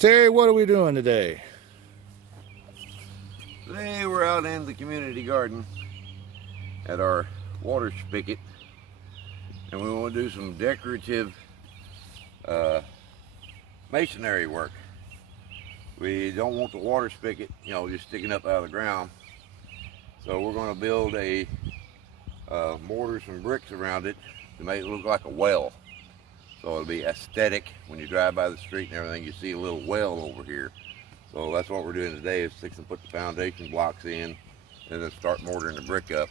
Terry, what are we doing today? Today we're out in the community garden at our water spigot, and we want to do some decorative masonry work. We don't want the water spigot, just sticking up out of the ground. So we're going to build a mortar, some bricks around it to make it look like a well. So it'll be aesthetic when you drive by the street and everything. You see a little well over here. So that's what we're doing today, is fix and put the foundation blocks in, and then start mortaring the brick up.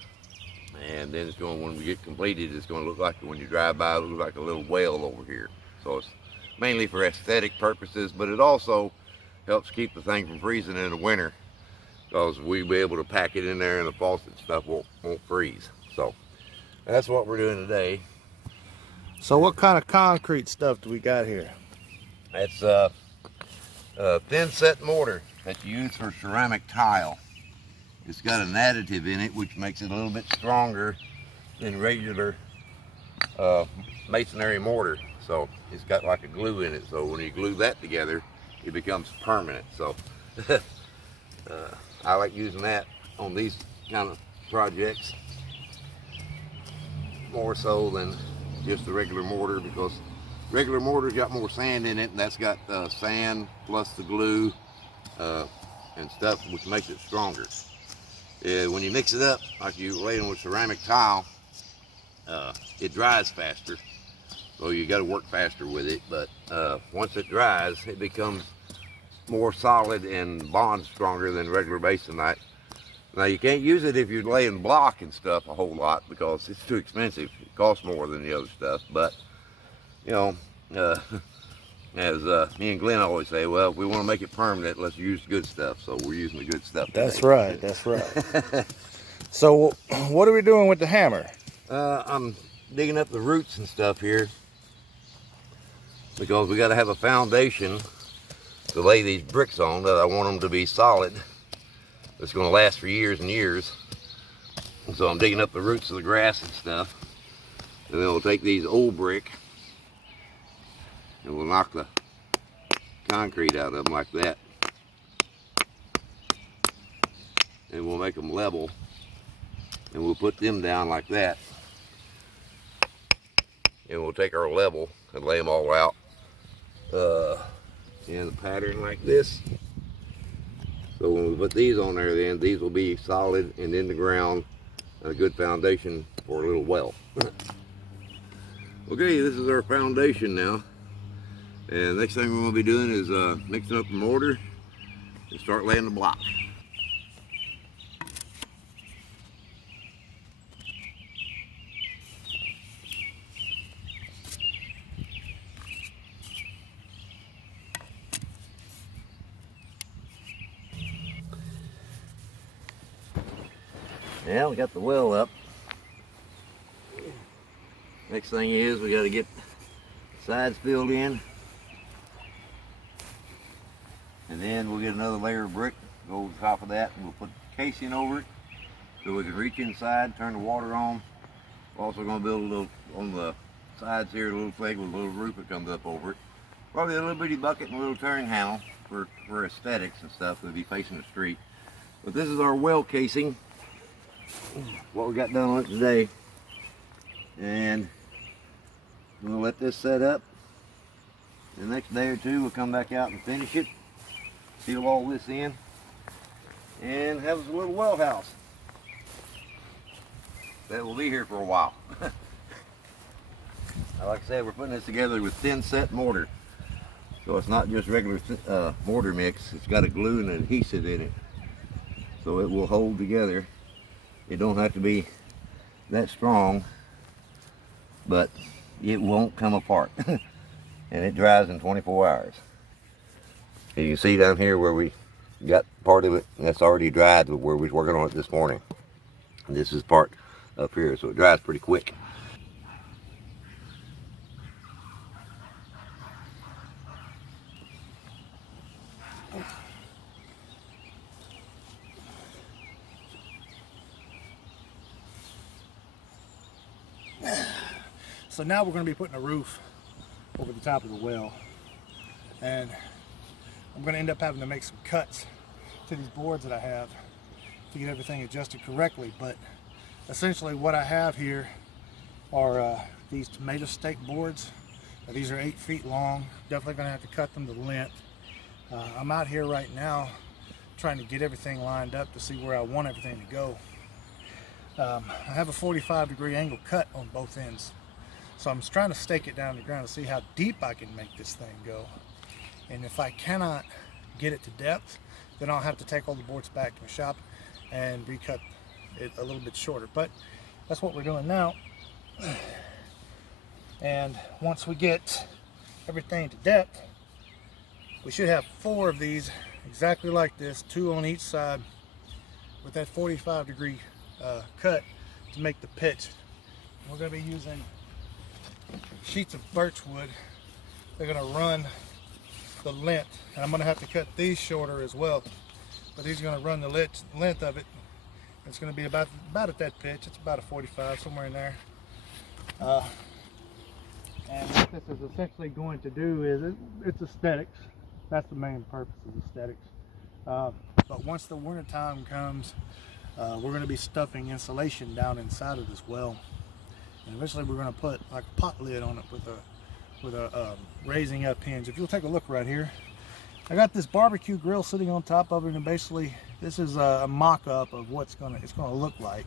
And then it's going, when we get completed, it's going to look like, when you drive by, it looks like a little well over here. So it's mainly for aesthetic purposes, but it also helps keep the thing from freezing in the winter, because we'll be able to pack it in there and the faucet and stuff won't freeze. So that's what we're doing today. So what kind of concrete stuff do we got here? It's thin set mortar that you use for ceramic tile. It's got an additive in it which makes it a little bit stronger than regular masonry mortar. So it's got like a glue in it, so when you glue that together it becomes permanent. So I like using that on these kind of projects more so than just the regular mortar, because regular mortar's got more sand in it, and that's got sand plus the glue and stuff, which makes it stronger. When you mix it up like you lay it with ceramic tile, it dries faster, so you got to work faster with it. But once it dries, it becomes more solid and bonds stronger than regular masonite. Now you can't use it if you're laying block and stuff a whole lot, because it's too expensive. It costs more than the other stuff. But as me and Glenn always say, well, if we want to make it permanent, let's use good stuff. So we're using the good stuff today. That's right, that's right. So what are we doing with the hammer? I'm digging up the roots and stuff here, because we got to have a foundation to lay these bricks on that I want them to be solid. It's going to last for years and years. So I'm digging up the roots of the grass and stuff, and then we'll take these old brick and we'll knock the concrete out of them like that, and we'll make them level, and we'll put them down like that, and we'll take our level and lay them all out in a pattern like this. So when we put these on there, then these will be solid and in the ground, a good foundation for a little well. Okay, this is our foundation now. And next thing we're going to be doing is mixing up the mortar and start laying the block. Yeah, we got the well up. Next thing is we got to get sides filled in, and then we'll get another layer of brick, go over the top of that, and we'll put casing over it so we can reach inside, turn the water on. We're also going to build a little on the sides here, a little thing with a little roof that comes up over it. Probably a little bitty bucket and a little turn handle for aesthetics and stuff. We'll be facing the street. But this is our well casing, what we got done on it today. And we'll let this set up. The next day or two we'll come back out and finish it, seal all this in, and have us a little well house that will be here for a while. Like I said, we're putting this together with thin set mortar, so it's not just regular mortar mix. It's got a glue and an adhesive in it, so it will hold together. It don't have to be that strong, but it won't come apart. And it dries in 24 hours. And you can see down here where we got part of it, and that's already dried where we was working on it this morning. And this is part up here, so it dries pretty quick. So now we're going to be putting a roof over the top of the well, and I'm going to end up having to make some cuts to these boards that I have to get everything adjusted correctly. But essentially what I have here are these tomato stake boards. These are 8 feet long. Definitely going to have to cut them to length. I'm out here right now trying to get everything lined up to see where I want everything to go. I have a 45-degree angle cut on both ends. So I'm trying to stake it down to the ground to see how deep I can make this thing go. And if I cannot get it to depth, then I'll have to take all the boards back to my shop and recut it a little bit shorter. But that's what we're doing now. And once we get everything to depth, we should have 4 of these exactly like this, 2 on each side with that 45-degree cut to make the pitch. We're going to be using sheets of birch wood. They're going to run the length, and I'm going to have to cut these shorter as well, but these are going to run the length of it. It's going to be about at that pitch. It's about a 45, somewhere in there. And what this is essentially going to do is it's aesthetics. That's the main purpose of aesthetics. But once the winter time comes, we're going to be stuffing insulation down inside of this well, and eventually we're going to put like a pot lid on it with a raising up hinge. If you'll take a look right here, I got this barbecue grill sitting on top of it, and basically this is a mock-up of what it's going to look like.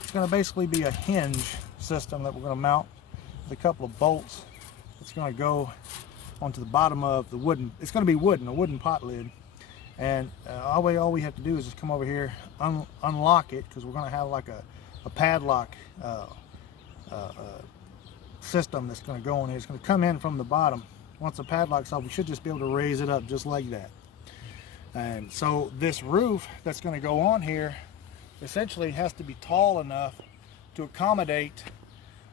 It's going to basically be a hinge system that we're going to mount with a couple of bolts. It's going to go onto the bottom of the wooden. It's going to be wooden, a wooden pot lid. And all we have to do is just come over here, unlock it, because we're going to have like a padlock system that's going to go in here. It's going to come in from the bottom. Once the padlock's off, we should just be able to raise it up just like that. And so this roof that's going to go on here essentially has to be tall enough to accommodate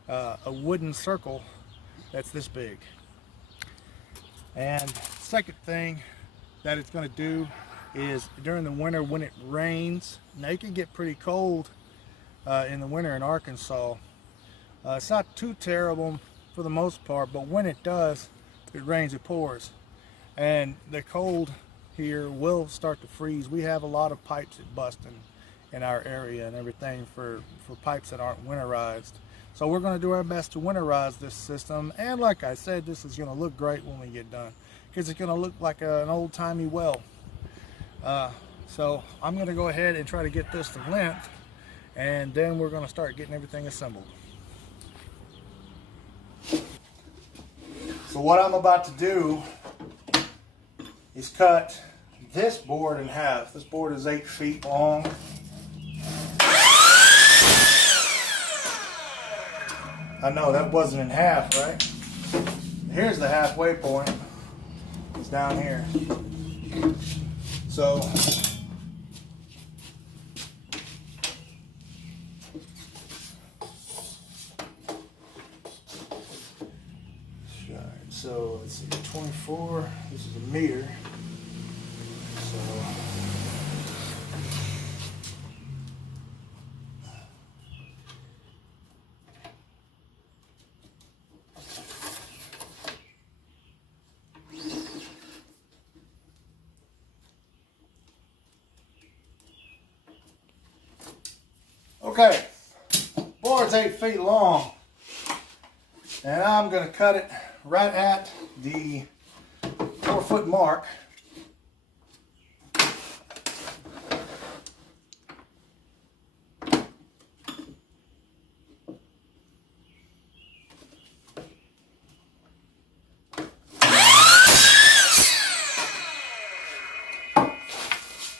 a wooden circle that's this big. And second thing that it's going to do is during the winter when it rains, now it can get pretty cold in the winter in Arkansas. It's not too terrible for the most part, but when it does, it rains, it pours, and the cold here will start to freeze. We have a lot of pipes that bust in our area and everything for pipes that aren't winterized. So we're going to do our best to winterize this system, and like I said, this is going to look great when we get done, because it's going to look like an old-timey well. So I'm going to go ahead and try to get this to length, and then we're going to start getting everything assembled. So what I'm about to do is cut this board in half. This board is 8 feet long. I know that wasn't in half, right? Here's the halfway point. It's down here. So so let's see, 24. This is a meter. So okay, board's 8 feet long, and I'm going to cut it right at the 4-foot mark.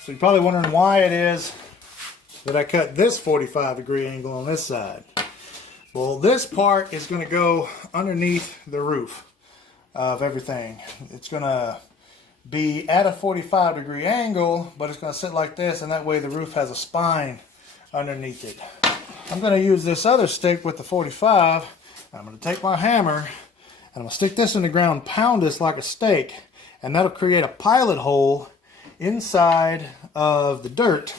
So you're probably wondering why it is that I cut this 45-degree angle on this side. Well, this part is going to go underneath the roof of everything. It's going to be at a 45-degree angle, but it's going to sit like this, and that way the roof has a spine underneath it. I'm going to use this other stick with the 45. I'm going to take my hammer, and I'm going to stick this in the ground, pound this like a stake, and that'll create a pilot hole inside of the dirt.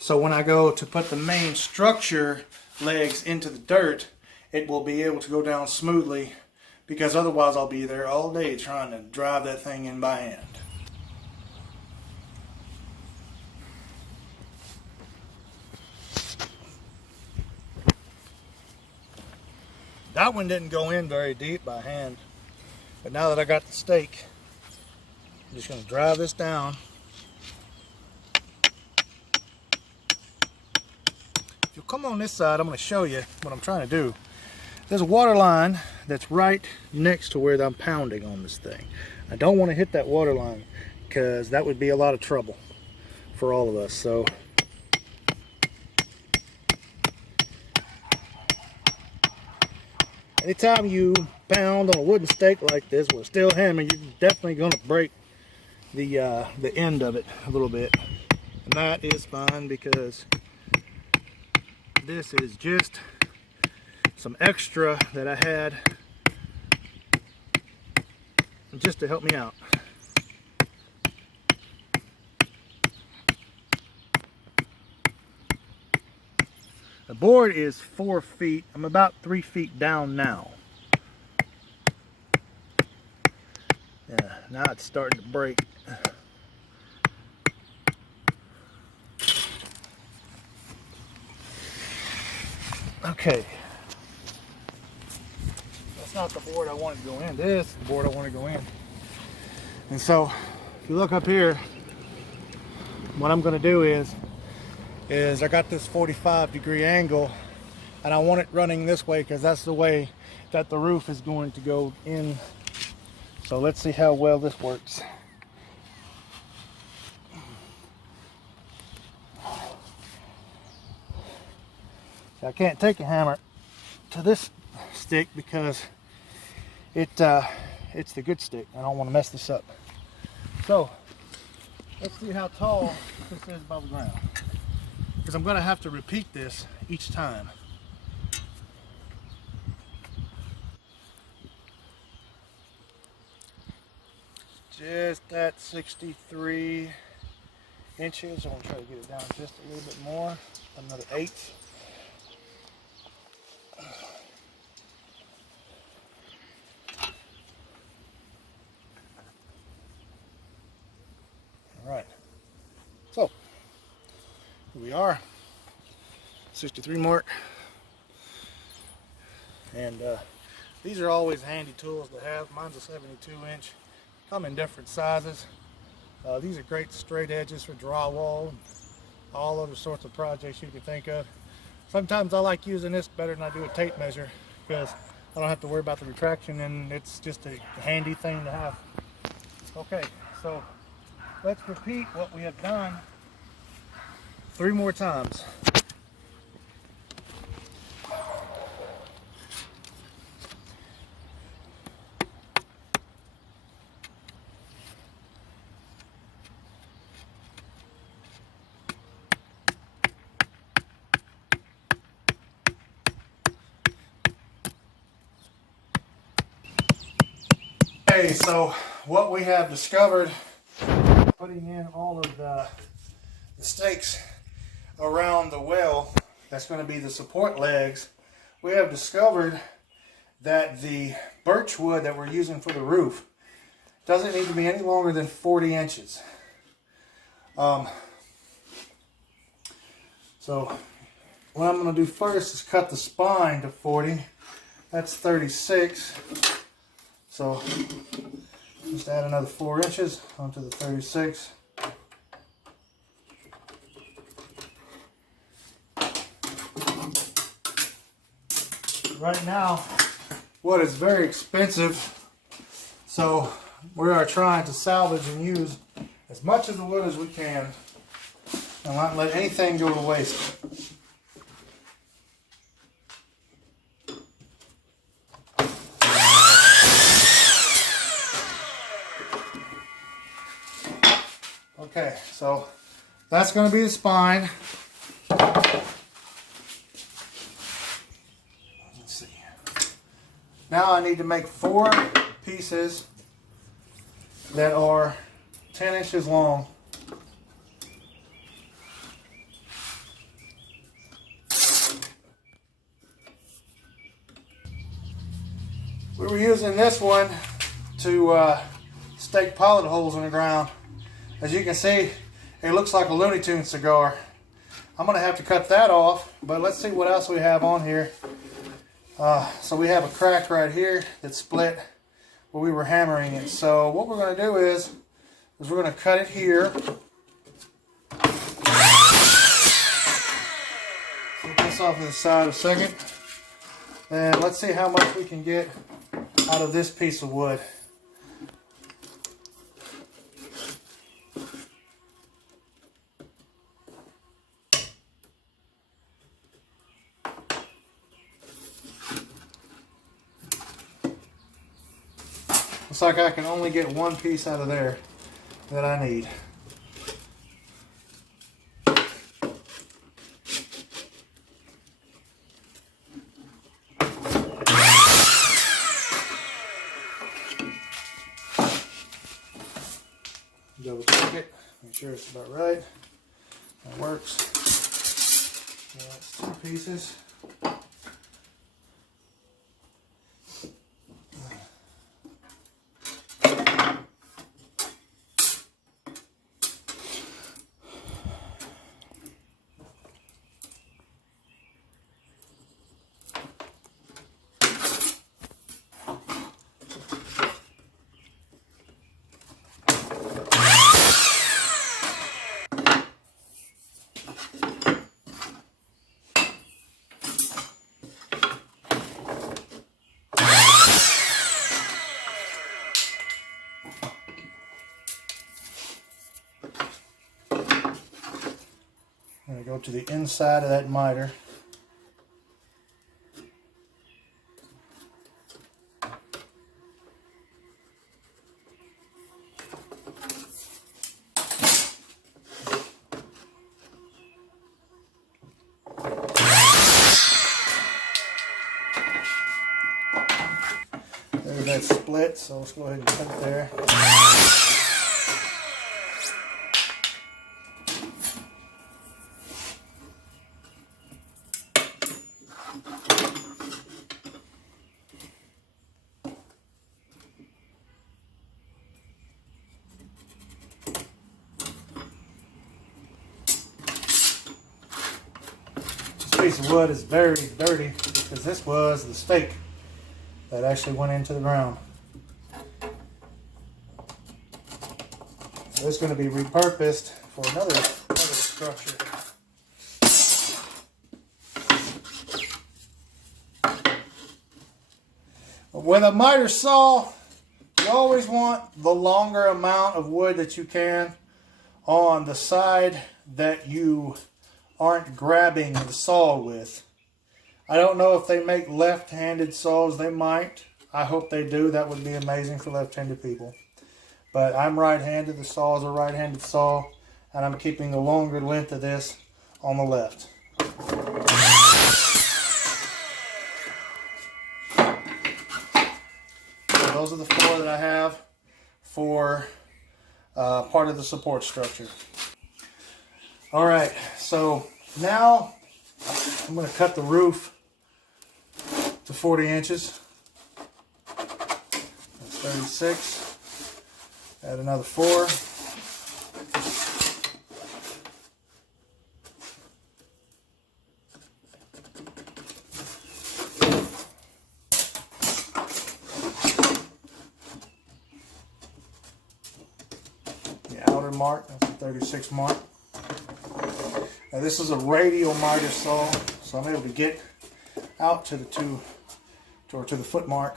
So when I go to put the main structure legs into the dirt, it will be able to go down smoothly, because otherwise I'll be there all day trying to drive that thing in by hand. That one didn't go in very deep by hand. But now that I got the stake, I'm just going to drive this down. If you'll come on this side, I'm going to show you what I'm trying to do. There's a water line that's right next to where I'm pounding on this thing. I don't want to hit that water line because that would be a lot of trouble for all of us. So anytime you pound on a wooden stake like this with a steel hammer, you're definitely going to break the end of it a little bit. And that is fine because this is just some extra that I had just to help me out. The board is 4 feet. I'm about 3 feet down now. Yeah, now it's starting to break. Okay. That's not the board I wanted to go in. This is the board I want to go in. And so, if you look up here, what I'm going to do is I got this 45-degree angle, and I want it running this way because that's the way that the roof is going to go in. So let's see how well this works. I can't take a hammer to this stick because it's the good stick. I don't want to mess this up. So let's see how tall this is above the ground, because I'm going to have to repeat this each time. Just at 63 inches. I'm going to try to get it down just a little bit more. Another 8. Alright, so here we are, 63 mark, and these are always handy tools to have. Mine's a 72 inch, come in different sizes. These are great straight edges for drywall and all other sorts of projects you can think of. Sometimes I like using this better than I do a tape measure because I don't have to worry about the retraction, and it's just a handy thing to have. Okay, so let's repeat what we have done 3 more times. Okay, so what we have discovered putting in all of the stakes around the well, that's going to be the support legs, we have discovered that the birch wood that we're using for the roof doesn't need to be any longer than 40 inches. So what I'm going to do first is cut the spine to 40. That's 36. So just add another 4 inches onto the 36. Right now, wood is very expensive, so we are trying to salvage and use as much of the wood as we can and not let anything go to waste. Okay, so that's going to be the spine. Let's see. Now I need to make 4 pieces that are 10 inches long. We were using this one to stake pilot holes in the ground. As you can see, it looks like a Looney Tunes cigar. I'm going to have to cut that off, but let's see what else we have on here. So we have a crack right here that split where we were hammering it. So what we're going to do is we're going to cut it here. Take this off to the side a second. And let's see how much we can get out of this piece of wood. Looks like I can only get one piece out of there that I need. Double check it, make sure it's about right. That works. So that's 2 pieces. I'm going to go to the inside of that miter. There's that split, so let's go ahead and cut it there. This piece of wood is very dirty because this was the stake that actually went into the ground. So it's going to be repurposed for another structure. With a miter saw, you always want the longer amount of wood that you can on the side that you aren't grabbing the saw with. I don't know if they make left-handed saws. They might. I hope they do. That would be amazing for left-handed people. But I'm right-handed. The saw is a right-handed saw, and I'm keeping the longer length of this on the left. So those are the 4 that I have for part of the support structure. All right, so now I'm going to cut the roof to 40 inches. That's 36. Add another 4. The outer mark, that's the 36 mark. Now this is a radial miter saw, so I'm able to get out to the to the foot mark.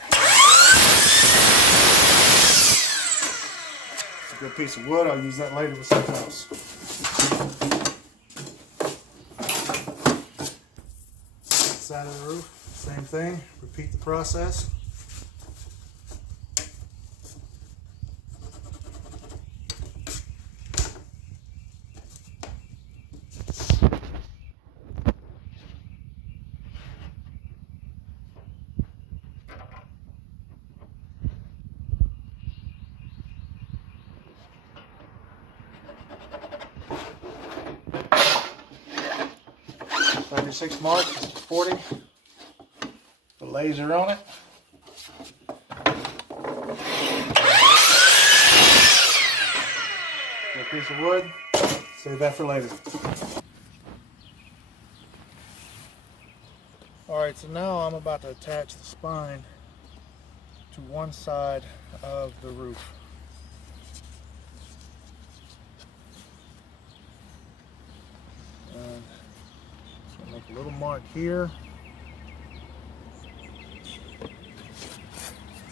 It's a good piece of wood. I'll use that later with something else. Side of the roof, same thing. Repeat the process. .36 mark, 40. The laser on it. Good piece of wood. Save that for later. Alright, so now I'm about to attach the spine to one side of the roof. And so I'll make a little mark here.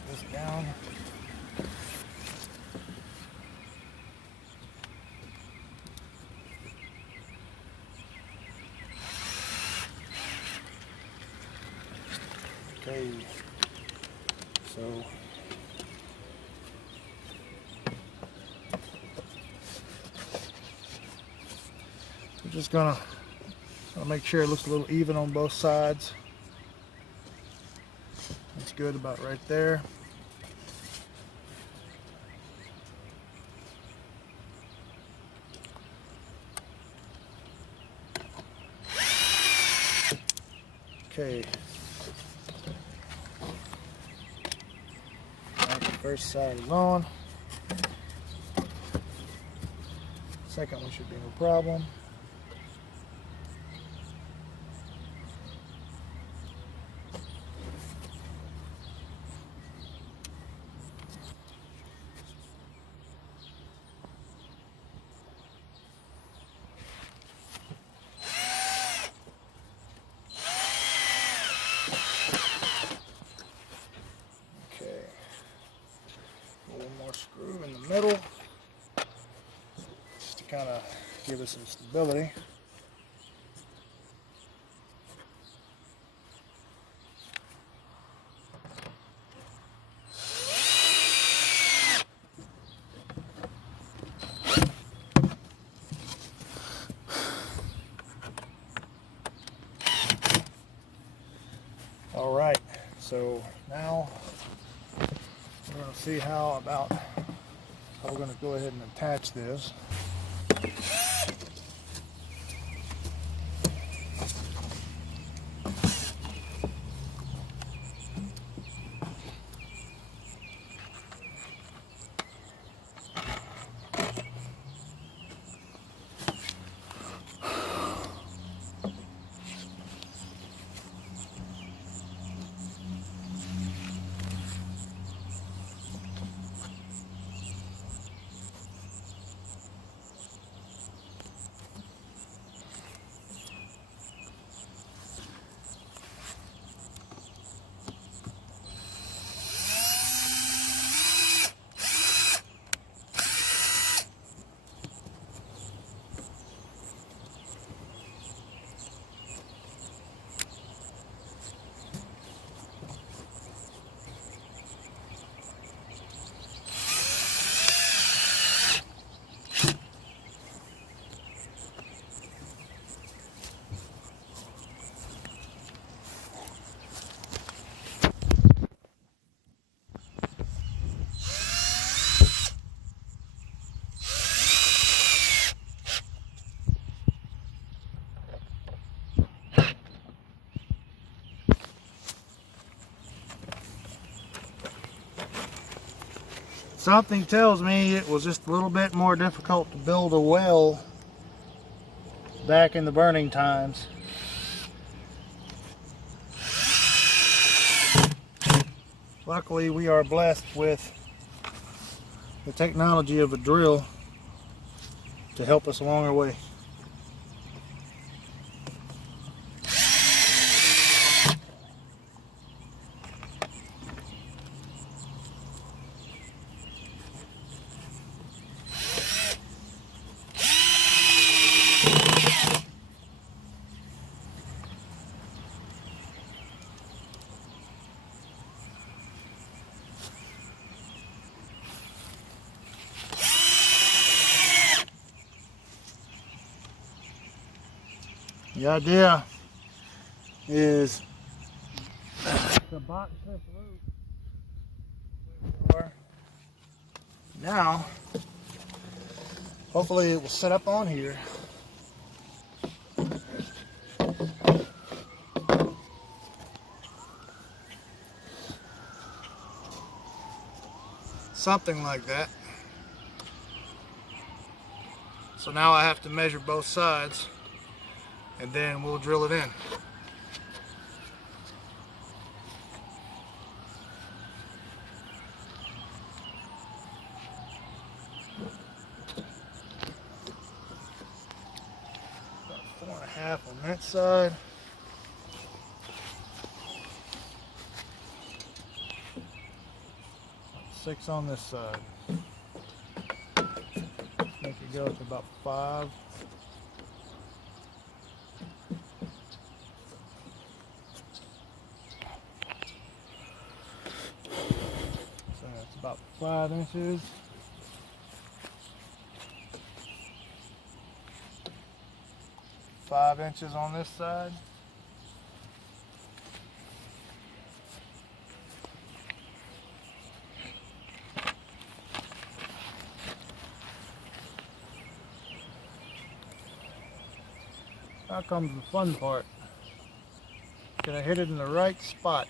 This down. Okay, so we're just gonna make sure it looks a little even on both sides. That's good, about right there. Okay. Now the first side is on. Second one should be no problem. Screw in the middle just to kind of give us some stability. All right, so now we're going to see how we're going to go ahead and attach this. Something tells me it was just a little bit more difficult to build a well back in the burning times. Luckily, we are blessed with the technology of a drill to help us along our way. The idea is to box this roof. Now, hopefully it will set up on here. Something like that. So now I have to measure both sides, and then we'll drill it in. that side. Six on this side. Make it go to about 5. So that's about 5 inches. Five inches on this side. Now comes the fun part. Can I hit it in the right spot?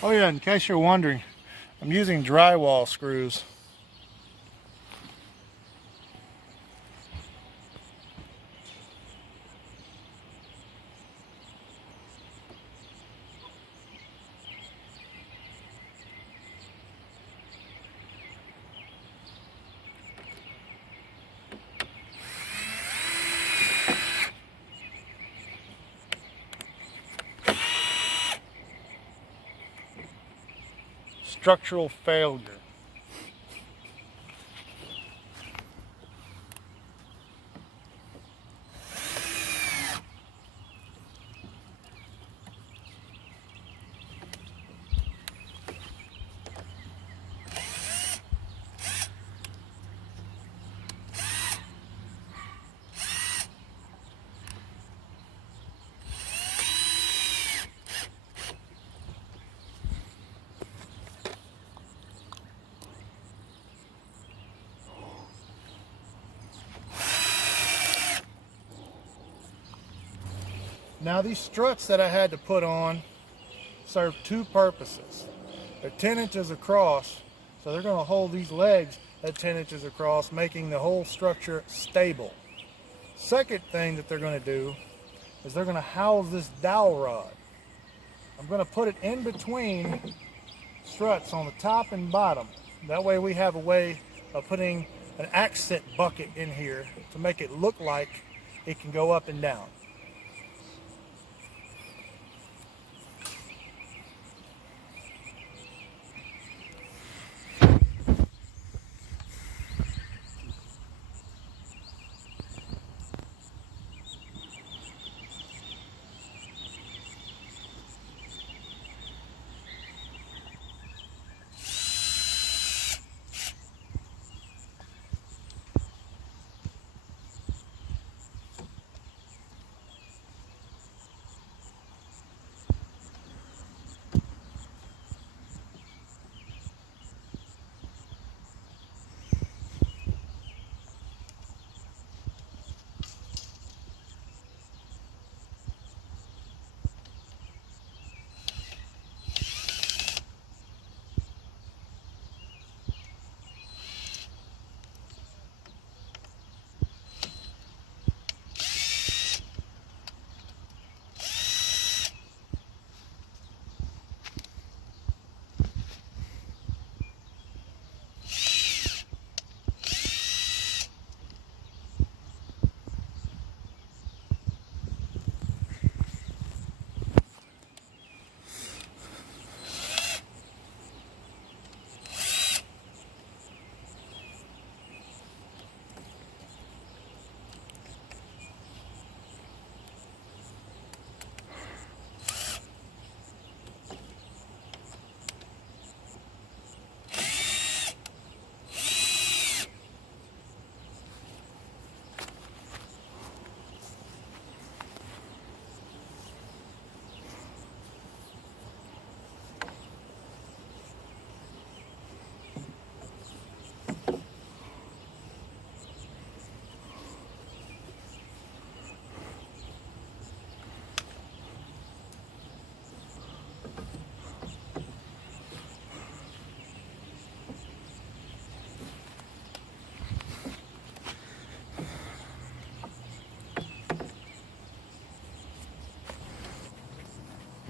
Oh yeah, in case you're wondering, I'm using drywall screws. Structural failure. Now these struts that I had to put on serve 2 purposes. They're 10 inches across, so they're going to hold these legs at 10 inches across, making the whole structure stable. Second thing that they're going to do is they're going to house this dowel rod. I'm going to put it in between struts on the top and bottom. That way we have a way of putting an accent bucket in here to make it look like it can go up and down.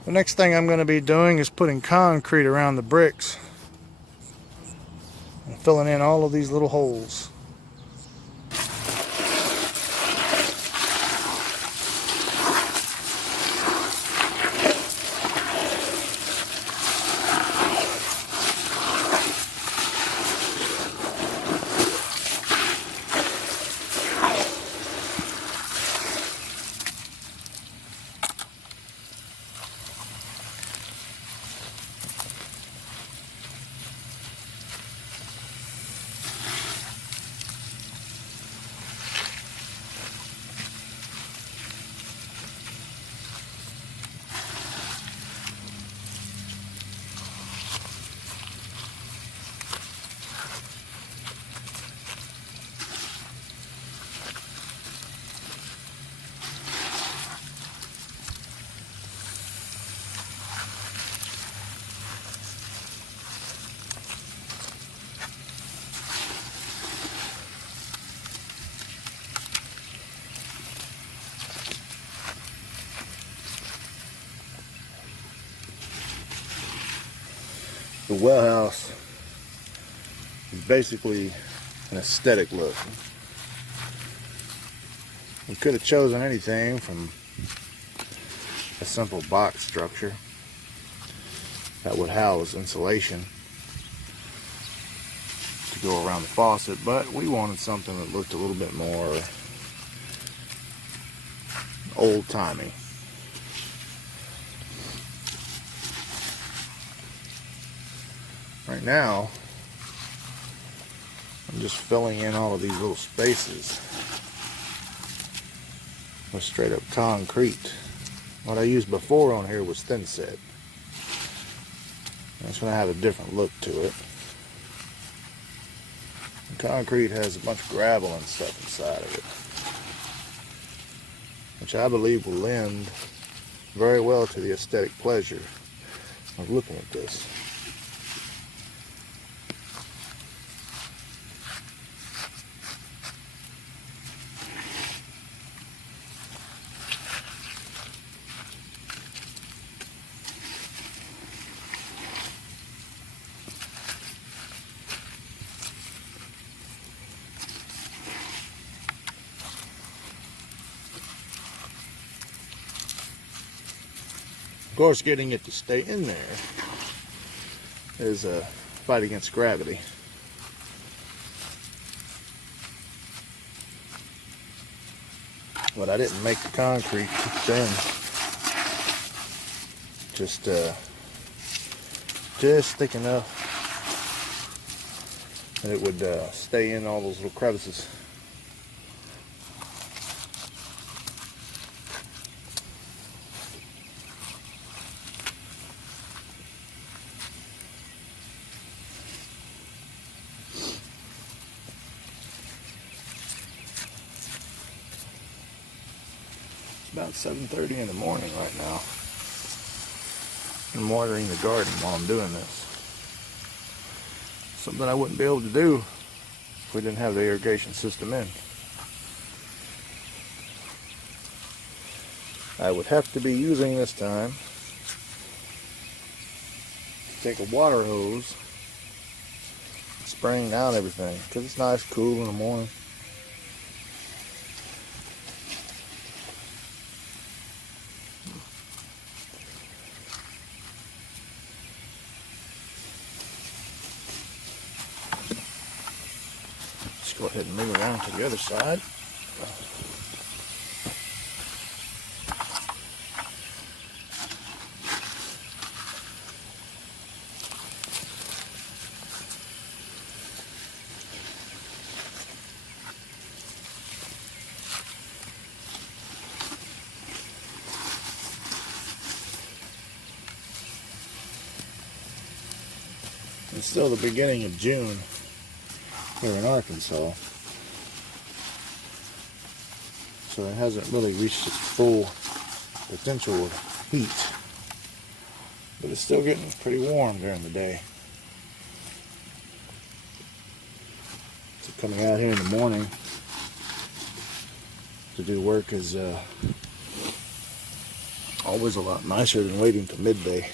The next thing I'm going to be doing is putting concrete around the bricks and filling in all of these little holes. The well house is basically an aesthetic look. We could have chosen anything from a simple box structure that would house insulation to go around the faucet, but we wanted something that looked a little bit more old-timey. Right now, I'm just filling in all of these little spaces with straight up concrete. What I used before on here was thin set. It's going to have a different look to it. The concrete has a bunch of gravel and stuff inside of it, which I believe will lend very well to the aesthetic pleasure of looking at this. Of course, getting it to stay in there is a fight against gravity. But I didn't make the concrete too thin. Just thick enough that it would stay in all those little crevices. About 7:30 in the morning right now. I'm watering the garden while I'm doing this. Something I wouldn't be able to do if we didn't have the irrigation system in. I would have to be using this time to take a water hose, spraying down everything because it's nice, cool in the morning. Go ahead and move around to the other side. It's still the beginning of June here in Arkansas, so it hasn't really reached its full potential of heat, but it's still getting pretty warm during the day. So coming out here in the morning to do work is Always a lot nicer than waiting to midday.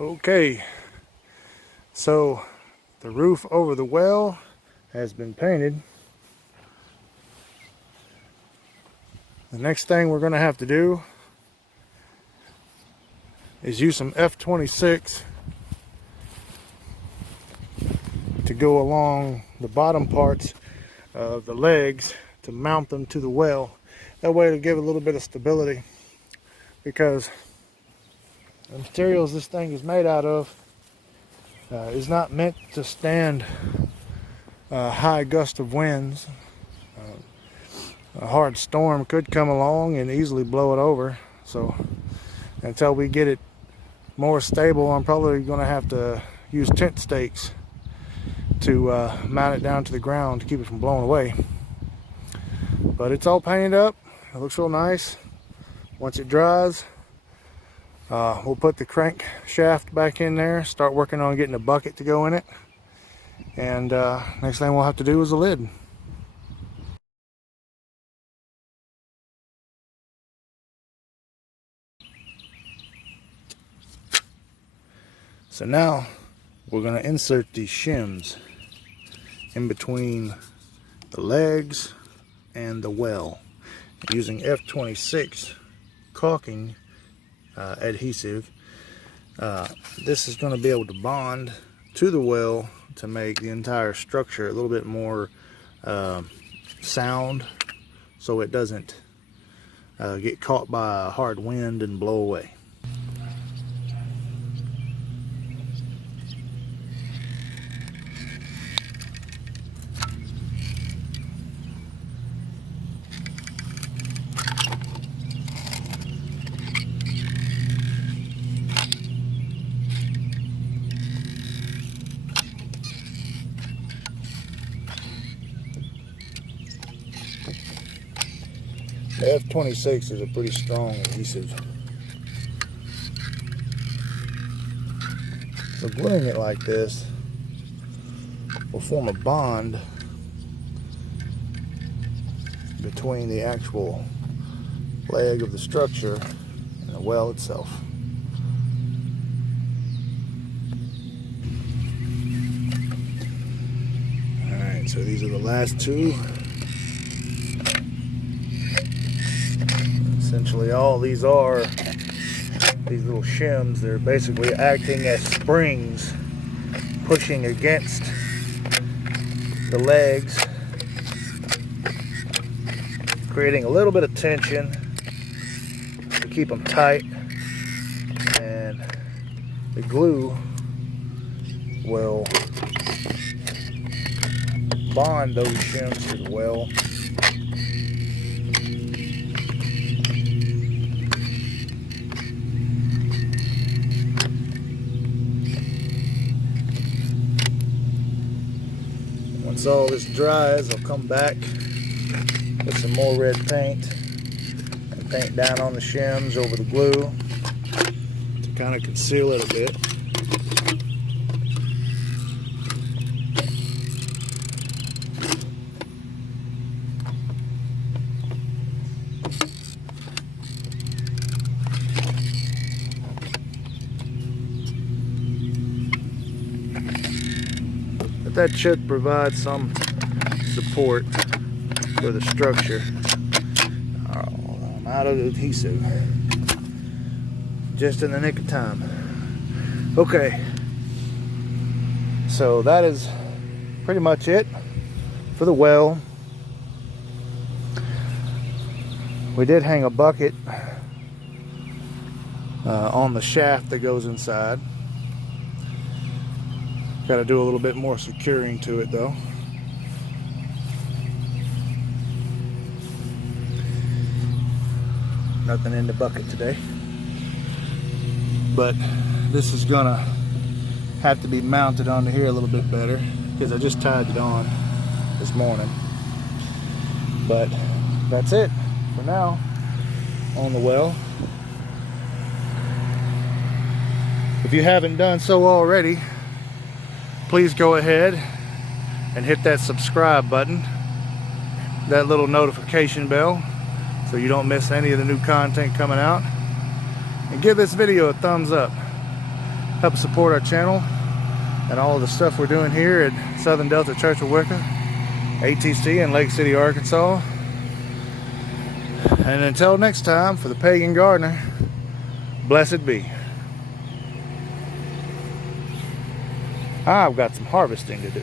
Okay, so the roof over the well has been painted. The next thing we're going to have to do is use some F26 to go along the bottom parts of the legs to mount them to the well. That way it'll give a little bit of stability, because the materials this thing is made out of is not meant to stand high gust of winds. A hard storm could come along and easily blow it over. So until we get it more stable, I'm probably going to have to use tent stakes to mount it down to the ground to keep it from blowing away. But it's all painted up. It looks real nice. Once it dries, we'll put the crank shaft back in there, start working on getting a bucket to go in it, and next thing we'll have to do is a lid. So now we're going to insert these shims in between the legs and the well using F26 caulking adhesive. This is going to be able to bond to the well to make the entire structure a little bit more sound, so it doesn't get caught by a hard wind and blow away. The F26 is a pretty strong adhesive. So gluing it like this will form a bond between the actual leg of the structure and the well itself. Alright, so these are the last two. Essentially all these are, these little shims, they're basically acting as springs pushing against the legs, creating a little bit of tension to keep them tight, and the glue will bond those shims to the well. Once all this dries, I'll come back with some more red paint and paint down on the shims over the glue to kind of conceal it a bit. But that should provide some support for the structure. Oh, I'm out of adhesive. Just in the nick of time. Okay. So that is pretty much it for the well. We did hang a bucket on the shaft that goes inside. Got to do a little bit more securing to it though. Nothing in the bucket today. But this is gonna have to be mounted onto here a little bit better because I just tied it on this morning. But that's it for now on the well. If you haven't done so already, please go ahead and hit that subscribe button, that little notification bell, so you don't miss any of the new content coming out. And give this video a thumbs up. Help support our channel and all of the stuff we're doing here at Southern Delta Church of Wicca, ATC in Lake City, Arkansas. And until next time, for the Pagan Gardener, blessed be. I've got some harvesting to do.